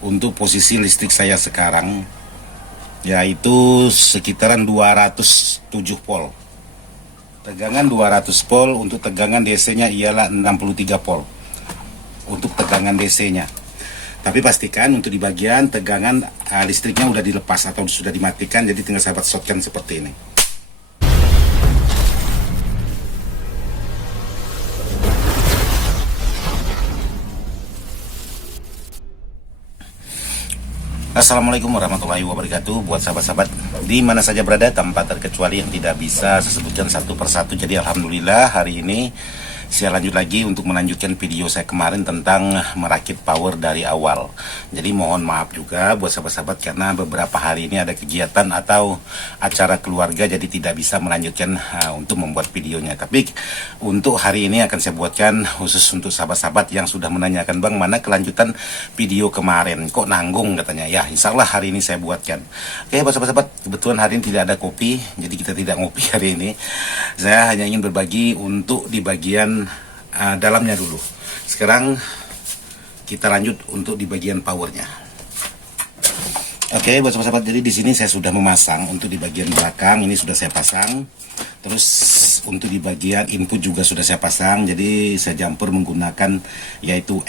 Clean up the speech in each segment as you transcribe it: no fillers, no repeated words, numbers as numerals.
untuk posisi listrik saya sekarang, yaitu sekitaran 207 volt. Tegangan 200 volt, untuk tegangan DC-nya ialah 63 volt untuk tegangan DC-nya. Tapi pastikan untuk di bagian tegangan listriknya udah dilepas atau sudah dimatikan, jadi tinggal sahabat shotkan seperti ini. Assalamualaikum warahmatullahi wabarakatuh. Buat sahabat-sahabat di mana saja berada tanpa terkecuali yang tidak bisa saya sebutkan satu persatu. Jadi alhamdulillah hari ini saya lanjut lagi untuk melanjutkan video saya kemarin tentang merakit power dari awal. Jadi mohon maaf juga buat sahabat-sahabat karena beberapa hari ini ada kegiatan atau acara keluarga, jadi tidak bisa melanjutkan untuk membuat videonya. Tapi untuk hari ini akan saya buatkan khusus untuk sahabat-sahabat yang sudah menanyakan, Bang, mana kelanjutan video kemarin, kok nanggung katanya. Ya insya Allah hari ini saya buatkan. Oke buat sahabat-sahabat, kebetulan hari ini tidak ada kopi, jadi kita tidak ngopi hari ini. Saya hanya ingin berbagi untuk di bagian dalamnya dulu. Sekarang kita lanjut untuk di bagian powernya. Oke buat sahabat-sahabat, jadi di sini saya sudah memasang untuk di bagian belakang ini sudah saya pasang. Terus untuk di bagian input juga sudah saya pasang. Jadi saya jumper menggunakan yaitu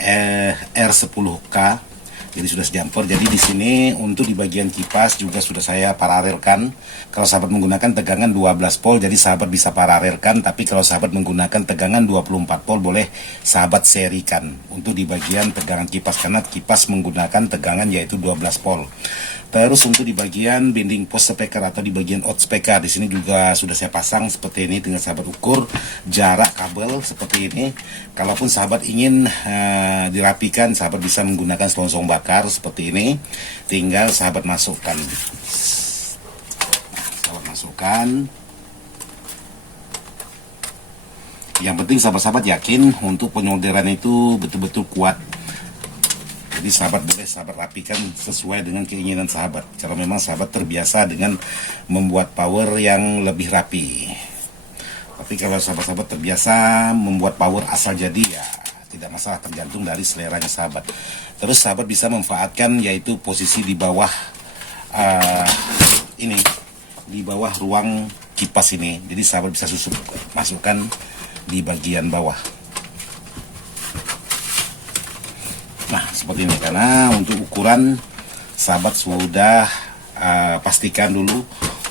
R10K. Jadi sudah sejumper. Jadi di sini untuk di bagian kipas juga sudah saya paralelkan. Kalau sahabat menggunakan tegangan 12 volt, jadi sahabat bisa paralelkan. Tapi kalau sahabat menggunakan tegangan 24 volt, boleh sahabat serikan untuk di bagian tegangan kipas, karena kipas menggunakan tegangan yaitu 12 volt. Terus untuk di bagian binding post speaker atau di bagian out speaker, di sini juga sudah saya pasang seperti ini. Tinggal sahabat ukur jarak kabel seperti ini. Kalaupun sahabat ingin dirapikan, sahabat bisa menggunakan selongsong bakar seperti ini. Tinggal sahabat masukkan. Sahabat masukkan. Yang penting sahabat-sahabat yakin untuk penyolderan itu betul-betul kuat. Jadi sahabat boleh sahabat rapikan sesuai dengan keinginan sahabat. Kalau memang sahabat terbiasa dengan membuat power yang lebih rapi. Tapi kalau sahabat-sahabat terbiasa membuat power asal jadi, ya tidak masalah, tergantung dari seleranya sahabat. Terus sahabat bisa memanfaatkan yaitu posisi di bawah ini, di bawah ruang kipas ini. Jadi sahabat bisa masukkan di bagian bawah. Nah seperti ini, karena untuk ukuran sahabat sudah pastikan dulu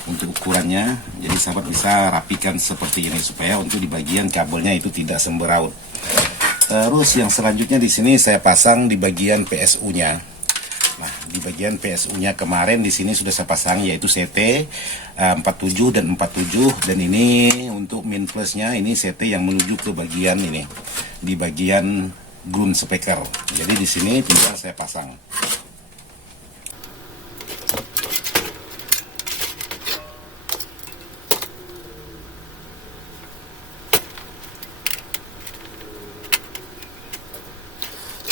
untuk ukurannya. Jadi sahabat bisa rapikan seperti ini supaya untuk di bagian kabelnya itu tidak semberaut. Terus yang selanjutnya di sini saya pasang di bagian PSU-nya. Nah di bagian PSU-nya kemarin di sini sudah saya pasang yaitu CT 47 dan 47, dan ini untuk min plusnya ini CT yang menuju ke bagian ini di bagian ground speaker. Jadi di sini tinggal saya pasang.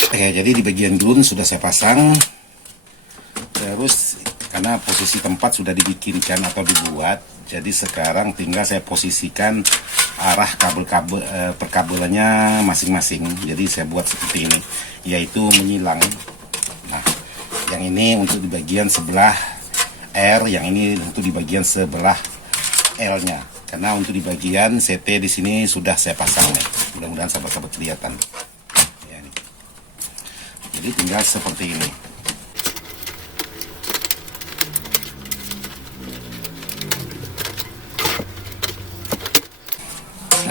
Oke, jadi di bagian ground sudah saya pasang. Terus karena posisi tempat sudah dibikinkan atau dibuat, jadi sekarang tinggal saya posisikan arah kabel-kabel perkabelannya masing-masing. Jadi saya buat seperti ini, yaitu menyilang. Nah, yang ini untuk di bagian sebelah R, yang ini untuk di bagian sebelah L-nya. Karena untuk di bagian CT di sini sudah saya pasang nih. Mudah-mudahan sahabat-sahabat kelihatan. Ya, nih. Jadi tinggal seperti ini.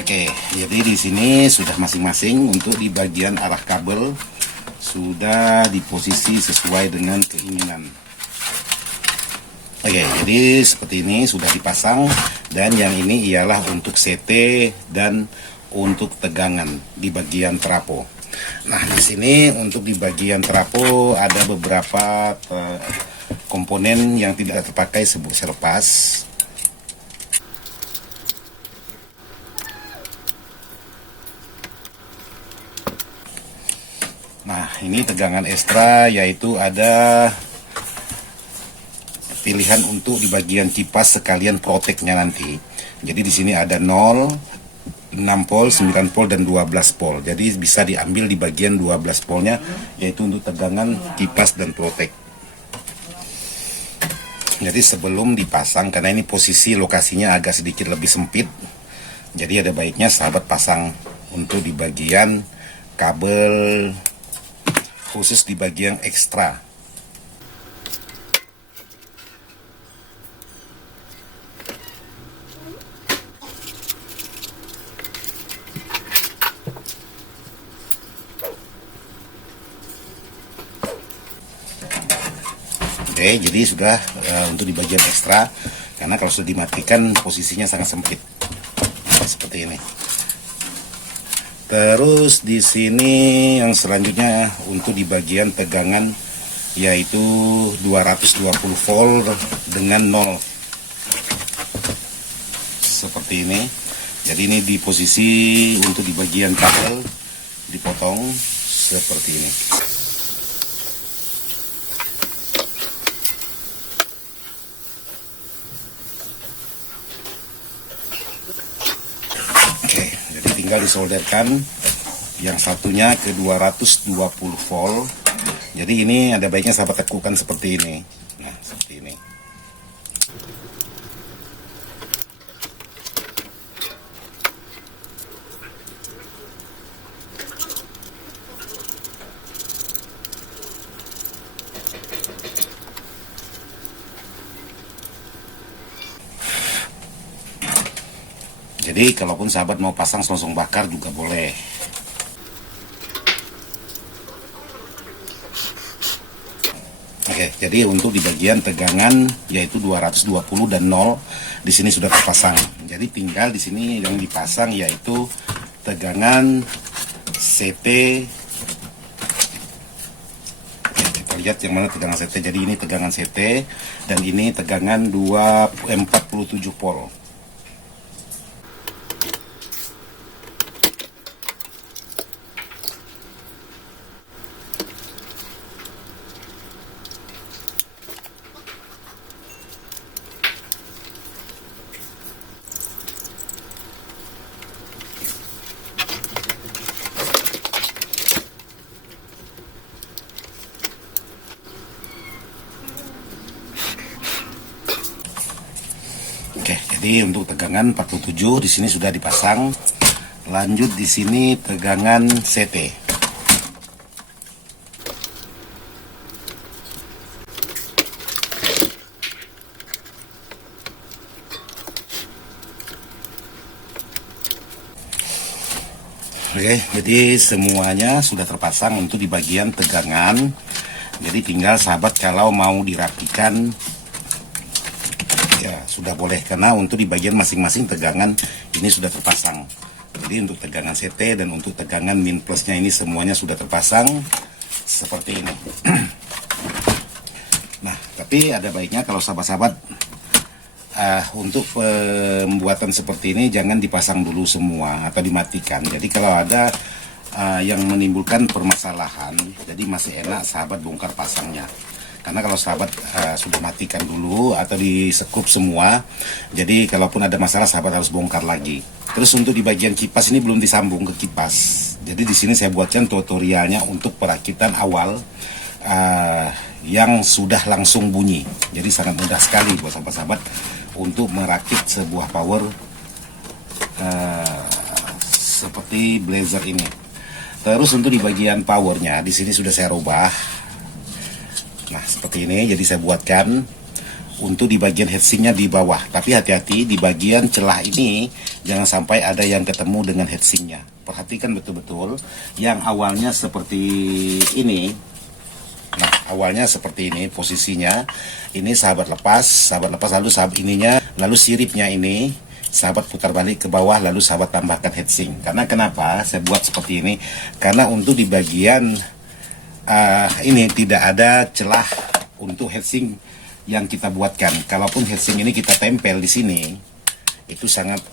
Oke, jadi di sini sudah masing-masing untuk di bagian arah kabel sudah di posisi sesuai dengan keinginan. Oke, jadi seperti ini sudah dipasang, dan yang ini ialah untuk CT dan untuk tegangan di bagian trapo. Nah, di sini untuk di bagian trapo ada beberapa komponen yang tidak terpakai selepas. Nah, ini tegangan ekstra, yaitu ada pilihan untuk di bagian kipas sekalian proteknya nanti. Jadi di sini ada 0, 6 volt, 9 volt, dan 12 volt. Jadi bisa diambil di bagian 12 voltnya, yaitu untuk tegangan kipas dan protek. Jadi sebelum dipasang, karena ini posisi lokasinya agak sedikit lebih sempit, jadi ada baiknya sahabat pasang untuk di bagian kabel khusus di bagian ekstra. Oke, jadi sudah untuk di bagian ekstra, karena kalau sudah dimatikan posisinya sangat sempit seperti ini. Terus di sini yang selanjutnya untuk di bagian tegangan, yaitu 220 volt dengan 0 seperti ini. Jadi ini di posisi untuk di bagian kabel dipotong seperti ini. Tinggal disolderkan yang satunya ke 220 volt. Jadi ini ada baiknya sahabat tekukan seperti ini. Nah, seperti ini. Jadi kalaupun sahabat mau pasang langsung bakar juga boleh. Oke, jadi untuk di bagian tegangan yaitu 220 dan 0 di sini sudah terpasang. Jadi tinggal di sini yang dipasang yaitu tegangan CT. Kita lihat yang mana tegangan CT. Jadi ini tegangan CT dan ini tegangan 47 volt. Oke, jadi untuk tegangan 47 di sini sudah dipasang. Lanjut di sini tegangan CT. Oke, jadi semuanya sudah terpasang untuk di bagian tegangan. Jadi tinggal sahabat kalau mau dirapikan ya sudah boleh, karena untuk di bagian masing-masing tegangan ini sudah terpasang. Jadi untuk tegangan CT dan untuk tegangan min plusnya ini semuanya sudah terpasang seperti ini. Nah, tapi ada baiknya kalau sahabat-sahabat untuk pembuatan seperti ini jangan dipasang dulu semua atau dimatikan. Jadi kalau ada yang menimbulkan permasalahan, jadi masih enak sahabat bongkar pasangnya. Karena kalau sahabat sudah matikan dulu atau disekup semua, jadi kalaupun ada masalah sahabat harus bongkar lagi. Terus untuk di bagian kipas ini belum disambung ke kipas. Jadi di sini saya buatkan tutorialnya untuk perakitan awal yang sudah langsung bunyi. Jadi sangat mudah sekali buat sahabat-sahabat untuk merakit sebuah power seperti Blazer ini. Terus untuk di bagian powernya di sini sudah saya rubah. Nah, seperti ini. Jadi saya buatkan untuk di bagian heatsinknya di bawah. Tapi hati-hati di bagian celah ini jangan sampai ada yang ketemu dengan heatsinknya. Perhatikan betul-betul yang awalnya seperti ini. Nah, awalnya seperti ini posisinya. Ini sahabat lepas lalu sahabat ininya, lalu siripnya ini sahabat putar balik ke bawah, lalu sahabat tambahkan heatsink. Karena kenapa saya buat seperti ini? Karena untuk di bagian ini tidak ada celah untuk heatsink yang kita buatkan. Kalaupun heatsink ini kita tempel di sini, itu sangat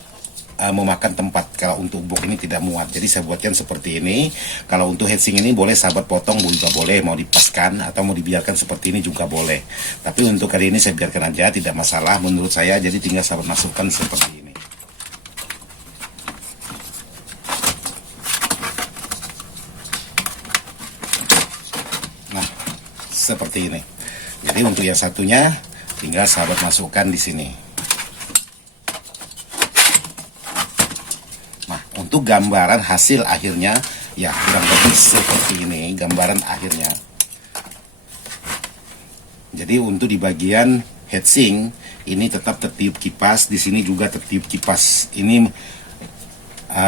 memakan tempat. Kalau untuk box ini tidak muat, jadi saya buatkan seperti ini. Kalau untuk heatsink ini boleh sahabat potong juga boleh, mau dipaskan atau mau dibiarkan seperti ini juga boleh. Tapi untuk kali ini saya biarkan aja, tidak masalah menurut saya. Jadi tinggal sahabat masukkan seperti ini. seperti ini. Jadi untuk yang satunya tinggal sahabat masukkan di sini. Nah, untuk gambaran hasil akhirnya ya kurang lebih seperti ini gambaran akhirnya. Jadi untuk di bagian heatsink ini tetap tertiup kipas, di sini juga tertiup kipas. Ini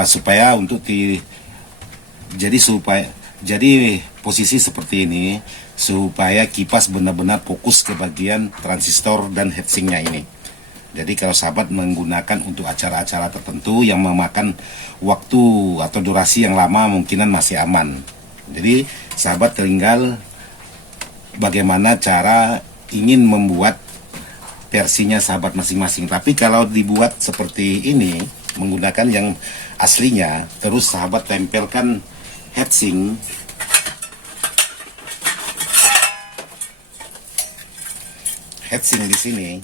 supaya untuk jadi posisi seperti ini supaya kipas benar-benar fokus ke bagian transistor dan heatsinknya ini. Jadi kalau sahabat menggunakan untuk acara-acara tertentu yang memakan waktu atau durasi yang lama, mungkinan masih aman. Jadi sahabat tinggal bagaimana cara ingin membuat versinya sahabat masing-masing. Tapi kalau dibuat seperti ini menggunakan yang aslinya, terus sahabat tempelkan heatsink di sini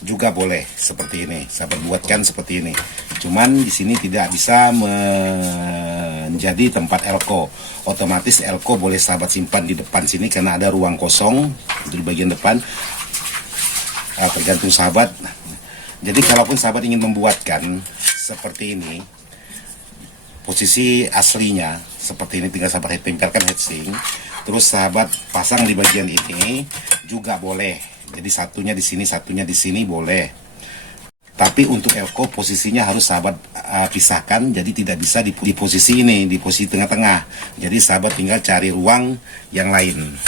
juga boleh seperti ini. Sahabat buatkan seperti ini. Cuman di sini tidak bisa menjadi tempat elko. Otomatis elko boleh sahabat simpan di depan sini karena ada ruang kosong di bagian depan. Tergantung sahabat. Jadi kalaupun sahabat ingin membuatkan seperti ini, posisi aslinya seperti ini, tinggal sahabat tempelkan heatsink, terus sahabat pasang di bagian ini juga boleh. Jadi satunya di sini, satunya di sini boleh. Tapi untuk elko posisinya harus sahabat pisahkan, jadi tidak bisa di posisi ini, di posisi tengah-tengah. Jadi sahabat tinggal cari ruang yang lain.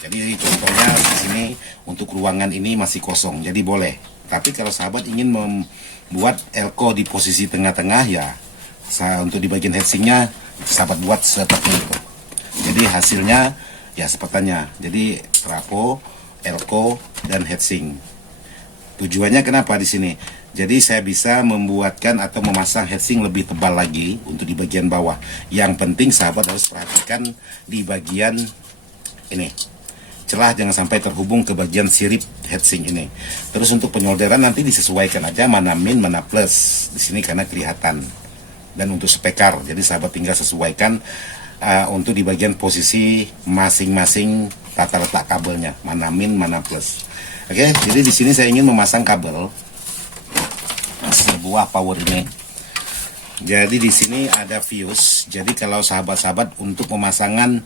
Jadi contohnya di sini untuk ruangan ini masih kosong, jadi boleh. Tapi kalau sahabat ingin membuat elko di posisi tengah-tengah, ya untuk di bagian heatsinknya sahabat buat seperti itu. Jadi hasilnya ya sepertinya. Jadi trapo, elko, dan heatsink. Tujuannya kenapa di sini? Jadi saya bisa membuatkan atau memasang heatsink lebih tebal lagi untuk di bagian bawah. Yang penting sahabat harus perhatikan di bagian ini. Celah jangan sampai terhubung ke bagian sirip heatsink ini. Terus untuk penyolderan nanti disesuaikan aja mana min mana plus di sini karena kelihatan. Dan untuk spekar, jadi sahabat tinggal sesuaikan untuk di bagian posisi masing-masing tata letak kabelnya, mana min mana plus. Oke, jadi di sini saya ingin memasang kabel sebuah power ini. Jadi di sini ada fuse. Jadi kalau sahabat-sahabat untuk pemasangan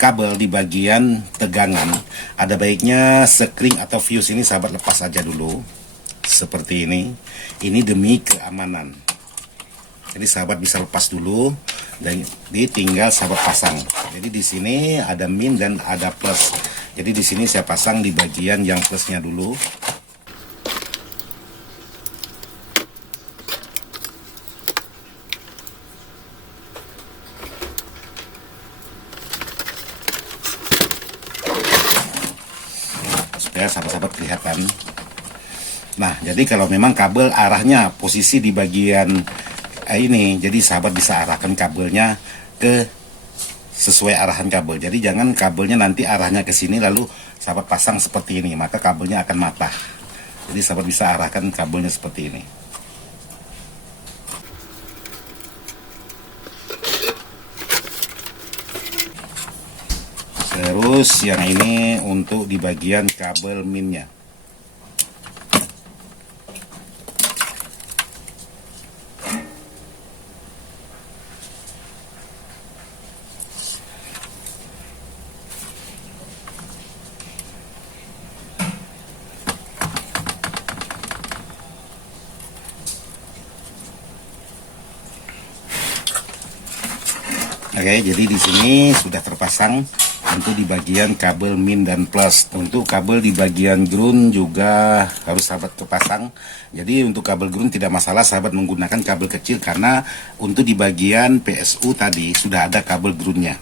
kabel di bagian tegangan, ada baiknya sekring atau fuse ini sahabat lepas aja dulu seperti ini. Ini demi keamanan. Jadi sahabat bisa lepas dulu dan ditinggal sahabat pasang. Jadi di sini ada min dan ada plus. Jadi di sini saya pasang di bagian yang plusnya dulu. Supaya sahabat-sahabat kelihatan. Nah, jadi kalau memang kabel arahnya posisi di bagian ini, jadi sahabat bisa arahkan kabelnya ke sesuai arahan kabel. Jadi jangan kabelnya nanti arahnya ke sini lalu sahabat pasang seperti ini, maka kabelnya akan matah. Jadi sahabat bisa arahkan kabelnya seperti ini. Terus yang ini untuk di bagian kabel minnya. Oke, jadi di sini sudah terpasang untuk di bagian kabel min dan plus. Untuk kabel di bagian ground juga harus sahabat terpasang. Jadi untuk kabel ground tidak masalah sahabat menggunakan kabel kecil karena untuk di bagian PSU tadi sudah ada kabel groundnya.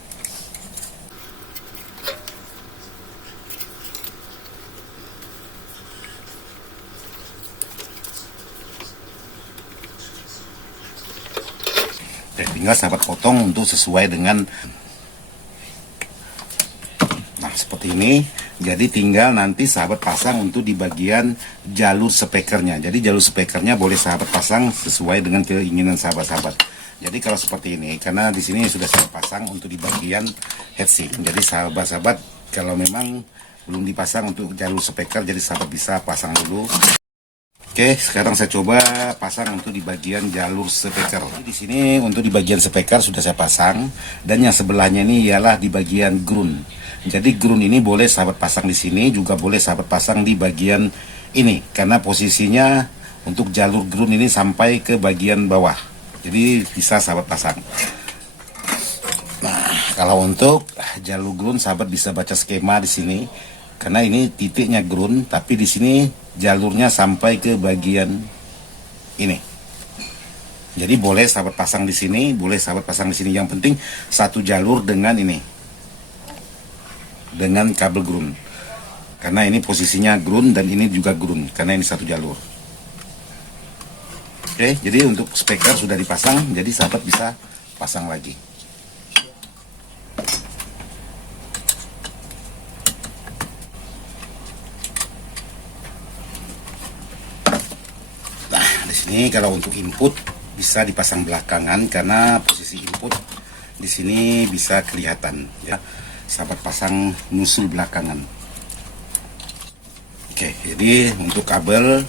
Tinggal sahabat potong untuk sesuai dengan seperti ini. Jadi tinggal nanti sahabat pasang untuk di bagian jalur speakernya. Jadi jalur speakernya boleh sahabat pasang sesuai dengan keinginan sahabat-sahabat. Jadi kalau seperti ini, karena di sini sudah saya pasang untuk di bagian heatsink. Jadi sahabat-sahabat kalau memang belum dipasang untuk jalur speaker, jadi sahabat bisa pasang dulu. Oke, sekarang saya coba pasang untuk di bagian jalur speaker. Di sini untuk di bagian speaker sudah saya pasang, dan yang sebelahnya ini ialah di bagian ground. Jadi ground ini boleh sahabat pasang di sini, juga boleh sahabat pasang di bagian ini, karena posisinya untuk jalur ground ini sampai ke bagian bawah. Jadi bisa sahabat pasang. Nah, kalau untuk jalur ground sahabat bisa baca skema di sini. Karena ini titiknya ground, tapi di sini jalurnya sampai ke bagian ini. Jadi boleh sahabat pasang di sini, boleh sahabat pasang di sini. Yang penting satu jalur dengan ini, dengan kabel ground. Karena ini posisinya ground dan ini juga ground, karena ini satu jalur. Oke, jadi untuk speaker sudah dipasang, jadi sahabat bisa pasang lagi. Ini kalau untuk input bisa dipasang belakangan, karena posisi input di sini bisa kelihatan ya. Sahabat pasang nusul belakangan. Oke, jadi untuk kabel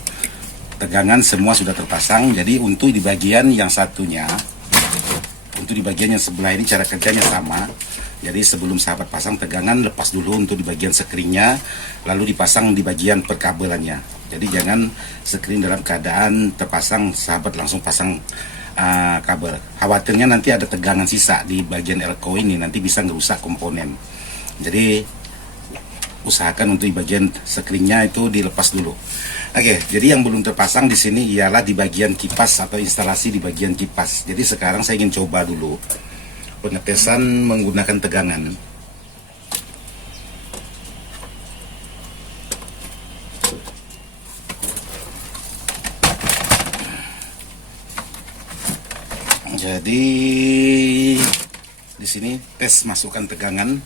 tegangan semua sudah terpasang. Jadi untuk di bagian yang satunya, untuk di bagian yang sebelah ini cara kerjanya sama. Jadi sebelum sahabat pasang tegangan, lepas dulu untuk di bagian sekringnya, lalu dipasang di bagian perkabelannya. Jadi jangan sekring dalam keadaan terpasang, sahabat langsung pasang kabel. Khawatirnya nanti ada tegangan sisa di bagian elko ini, nanti bisa ngerusak komponen. Jadi usahakan untuk di bagian sekringnya itu dilepas dulu. Oke, jadi yang belum terpasang di sini ialah di bagian kipas atau instalasi di bagian kipas. Jadi sekarang saya ingin coba dulu pengetesan menggunakan tegangan. Jadi di sini tes masukkan tegangan.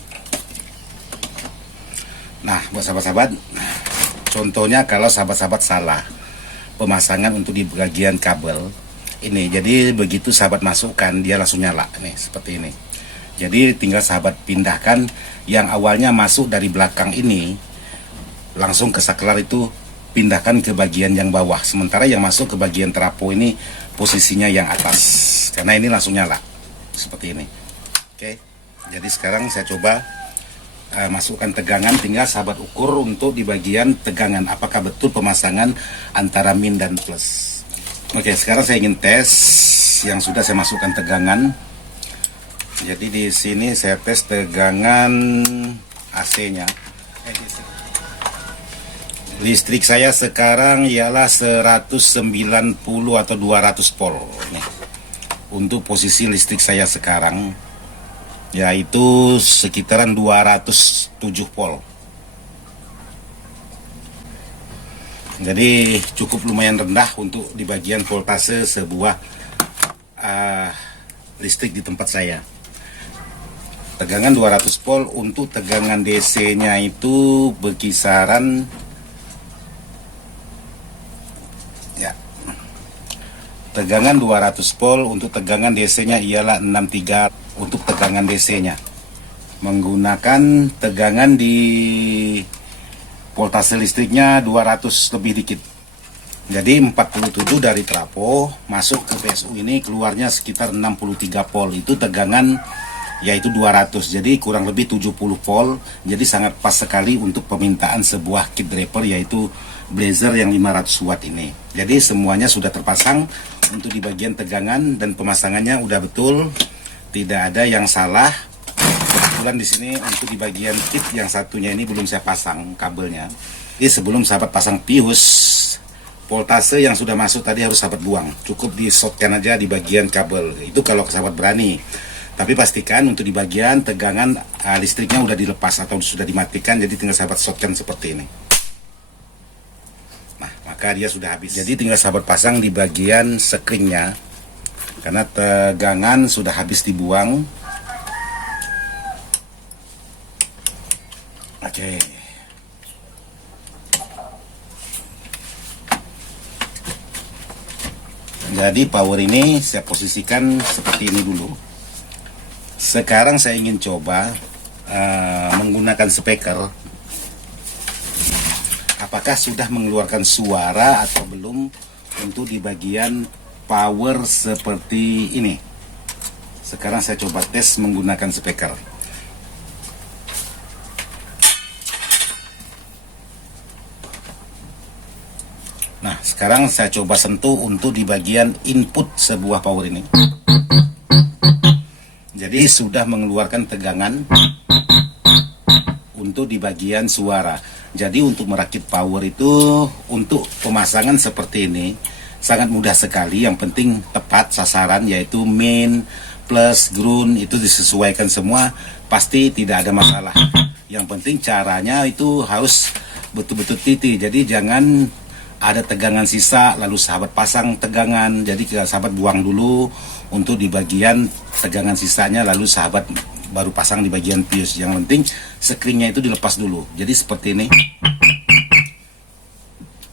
Nah, buat sahabat-sahabat, contohnya kalau sahabat-sahabat salah pemasangan untuk di bagian kabel ini, jadi begitu sahabat masukkan dia langsung nyala nih seperti ini. Jadi tinggal sahabat pindahkan yang awalnya masuk dari belakang ini langsung ke saklar itu, pindahkan ke bagian yang bawah, sementara yang masuk ke bagian trapo ini posisinya yang atas, karena ini langsung nyala seperti ini. Oke, jadi sekarang saya coba masukkan tegangan, tinggal sahabat ukur untuk di bagian tegangan apakah betul pemasangan antara min dan plus. Oke, sekarang saya ingin tes yang sudah saya masukkan tegangan. Jadi di sini saya tes tegangan AC-nya. Listrik saya sekarang ialah 190 atau 200 volt. Nih, untuk posisi listrik saya sekarang yaitu sekitaran 207 volt. Jadi cukup lumayan rendah untuk di bagian voltase sebuah listrik di tempat saya. Tegangan 200 volt, untuk tegangan DC-nya itu berkisaran ya. Tegangan 200 volt, untuk tegangan DC-nya ialah 63 untuk tegangan DC-nya. Menggunakan tegangan di voltase listriknya 200 lebih dikit. Jadi 47 dari trapo masuk ke PSU ini keluarnya sekitar 63 volt. Itu tegangan yaitu 200. Jadi kurang lebih 70 volt. Jadi sangat pas sekali untuk permintaan sebuah kit draper yaitu Blazer yang 500 watt ini. Jadi semuanya sudah terpasang untuk di bagian tegangan dan pemasangannya udah betul. Tidak ada yang salah. Kebetulan di sini untuk di bagian kit yang satunya ini belum saya pasang kabelnya. Jadi sebelum sahabat pasang pius, voltase yang sudah masuk tadi harus sahabat buang. Cukup di shotkan aja di bagian kabel. Itu kalau sahabat berani. Tapi pastikan untuk di bagian tegangan listriknya udah dilepas atau sudah dimatikan. Jadi tinggal sahabat shotkan seperti ini. Nah, maka dia sudah habis. Jadi tinggal sahabat pasang di bagian sekringnya. Karena tegangan sudah habis dibuang. Oke. Jadi power ini saya posisikan seperti ini dulu. Sekarang saya ingin coba menggunakan speaker, apakah sudah mengeluarkan suara atau belum untuk di bagian power seperti ini. Sekarang saya coba tes menggunakan speaker. Nah, sekarang saya coba sentuh untuk di bagian input sebuah power ini. Jadi sudah mengeluarkan tegangan untuk di bagian suara. Jadi untuk merakit power itu, untuk pemasangan seperti ini sangat mudah sekali. Yang penting tepat sasaran, yaitu main plus ground itu disesuaikan semua, pasti tidak ada masalah. Yang penting caranya itu harus betul-betul titik. Jadi jangan ada tegangan sisa lalu sahabat pasang tegangan, jadi sahabat buang dulu untuk di bagian tegangan sisanya, lalu sahabat baru pasang di bagian fuse. Yang penting screennya itu dilepas dulu. Jadi seperti ini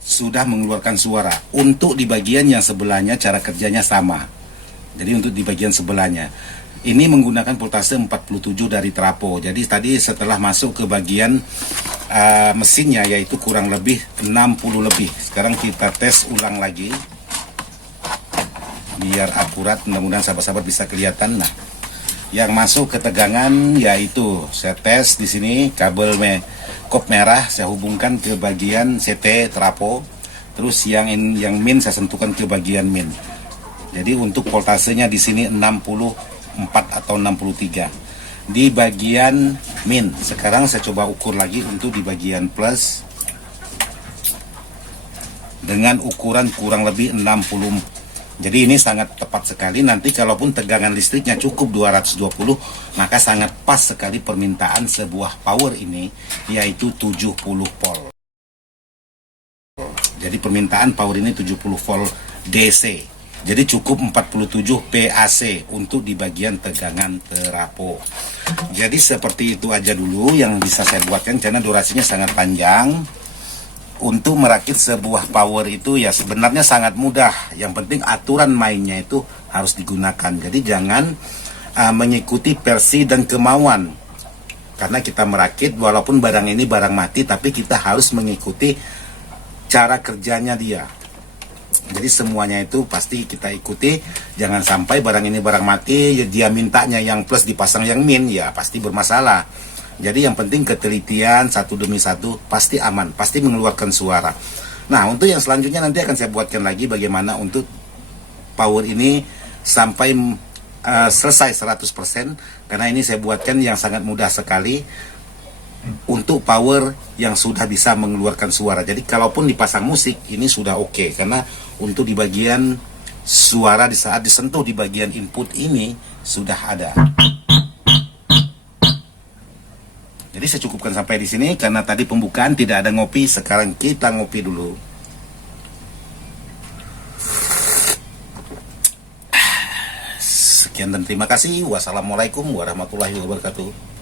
sudah mengeluarkan suara. Untuk di bagian yang sebelahnya cara kerjanya sama. Jadi untuk di bagian sebelahnya ini menggunakan voltase 47 dari trapo. Jadi tadi setelah masuk ke bagian mesinnya, yaitu kurang lebih 60 lebih. Sekarang kita tes ulang lagi biar akurat, mudah-mudahan sahabat-sahabat bisa kelihatan. Nah, yang masuk ke tegangan yaitu saya tes di sini kabel kop merah saya hubungkan ke bagian CT trapo, terus yang min saya sentuhkan ke bagian min. Jadi untuk voltasenya di sini 64 atau 63 di bagian min. Sekarang saya coba ukur lagi untuk di bagian plus dengan ukuran kurang lebih 60. Jadi ini sangat tepat sekali. Nanti kalaupun tegangan listriknya cukup 220, maka sangat pas sekali permintaan sebuah power ini, yaitu 70 volt. Jadi permintaan power ini 70 volt DC. Jadi cukup 47 PAC untuk di bagian tegangan trapo. Jadi seperti itu aja dulu yang bisa saya buatkan, karena durasinya sangat panjang. Untuk merakit sebuah power itu ya sebenarnya sangat mudah. Yang penting aturan mainnya itu harus digunakan. Jadi jangan mengikuti versi dan kemauan. Karena kita merakit walaupun barang ini barang mati, tapi kita harus mengikuti cara kerjanya dia. Jadi semuanya itu pasti kita ikuti. Jangan sampai barang ini barang mati, dia mintanya yang plus dipasang yang min, ya pasti bermasalah. Jadi yang penting ketelitian satu demi satu, pasti aman, pasti mengeluarkan suara. Nah, untuk yang selanjutnya nanti akan saya buatkan lagi bagaimana untuk power ini sampai selesai 100%. Karena ini saya buatkan yang sangat mudah sekali untuk power yang sudah bisa mengeluarkan suara. Jadi kalaupun dipasang musik ini sudah oke, karena untuk di bagian suara di saat disentuh di bagian input ini sudah ada. Jadi saya cukupkan sampai di sini karena tadi pembukaan tidak ada ngopi. Sekarang kita ngopi dulu. Sekian dan terima kasih. Wassalamualaikum warahmatullahi wabarakatuh.